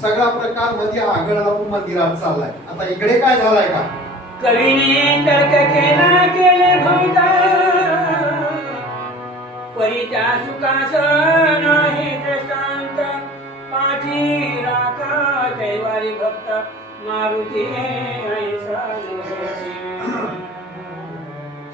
सगळा प्रकार मध्ये आगळ लावून मंदिरात चाललाय. आता इकडे काय झालाय का? कवीने तर्क केला केले भवता परी त्या सुखास नाही दृष्टांत पाठी राखा दैवारी भक्त मारुती ऐसा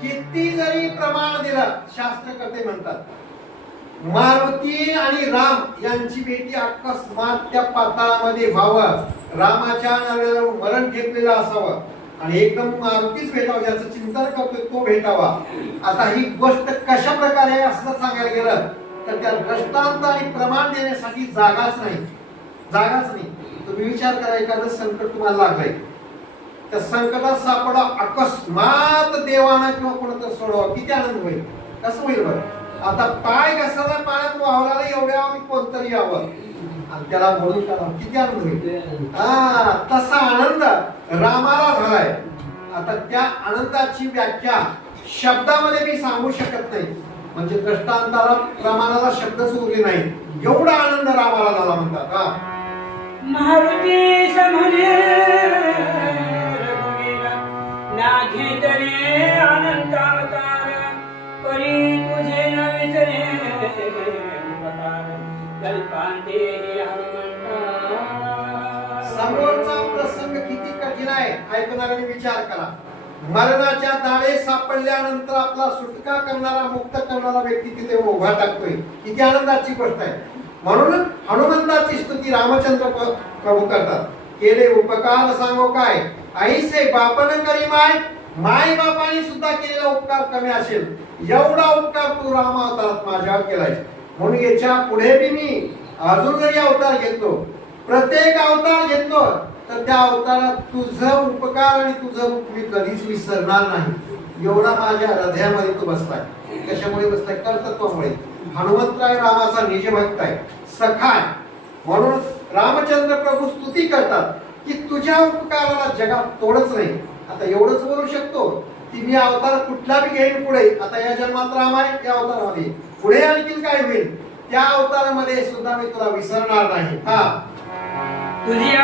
किती जरी प्रमाण दिलं, शास्त्रकर्ते म्हणतात मारुती आणि राम यांची भेटी अकस्मात त्या पाताळामध्ये व्हावं, रामाच्या नावावर मरण घेतलेलं असावं आणि एकदम मारुतीच भेटावं याचं चिंतन करतोय तो भेटावा. आता ही गोष्ट कशा प्रकारे आहे असं सांगायला गेलं तर त्या दृष्टांत आणि प्रमाण देण्यासाठी जागाच नाही. तुम्ही विचार करा, एखादं संकट तुम्हाला लागलंय, त्या संकटात सापडा अकस्मात देवाना किंवा कोणाचं सोडवा, किती आनंद होईल, कसं होईल बरं? आता पाय घसरला पाण्यात वाहला एवढ्या कोणतरी यावं आणि त्याला बोलून करावं, किती आनंद होईल. तसा आनंद रामाला झालाय. आता त्या आनंदाची व्याख्या शब्दामध्ये मी सांगू शकत नाही, म्हणजे दृष्टांताला प्रमाणाला शब्दच उरले नाही, एवढा आनंद रामाला झाला म्हणतात. मारुती समने रघुवीरा नाघे तरे अनंत अवतार परी तुझे न विसरे कल्पांते समोरचा प्रसंग किती कठीण आहे ऐकणाऱ्याने विचार करा. मरणाच्या दाढे सापडल्यानंतर आपला सुटका करणारा, मुक्त करणारा व्यक्ती तिथे उभा टाकतोय, किती आनंदाची गोष्ट आहे. म्हणून हनुमंताची स्तुती रामचंद्र प्रभू करतात. केले उपकार सांगो काय, आईसे बापन करी माय, माय बापाने सुद्धा केलेला उपकार कमी असेल, एवढा उपकार तू राम अवतारात माझ्यावर केलाय. म्हणून याच्या पुढे बी मी अजून जरी अवतार घेतलो, प्रत्येक अवतार घेतलो तर त्या अवतारात तुझं उपकार आणि तुझं रूप मी कधीच विसरणार नाही, एवढा माझ्या हृदयामध्ये तू बसलाय. कशामुळे बसलाय? कर्तृत्वामुळे. हनुमंतराय रामाचा निजभक्त आहे, सखा आहे. म्हणून रामचंद्र प्रभू स्तुती करतात की तुझ्या उपकाराला जगात तोडच नाही. आता एवढंच बोलू शकतो की मी अवतार कुठला बी घेईन पुढे, आता या जन्मात राम आहे, त्या अवतारामध्ये पुढे आणखीन काय होईल, त्या अवतारामध्ये सुद्धा मी तुला विसरणार नाही. तुझी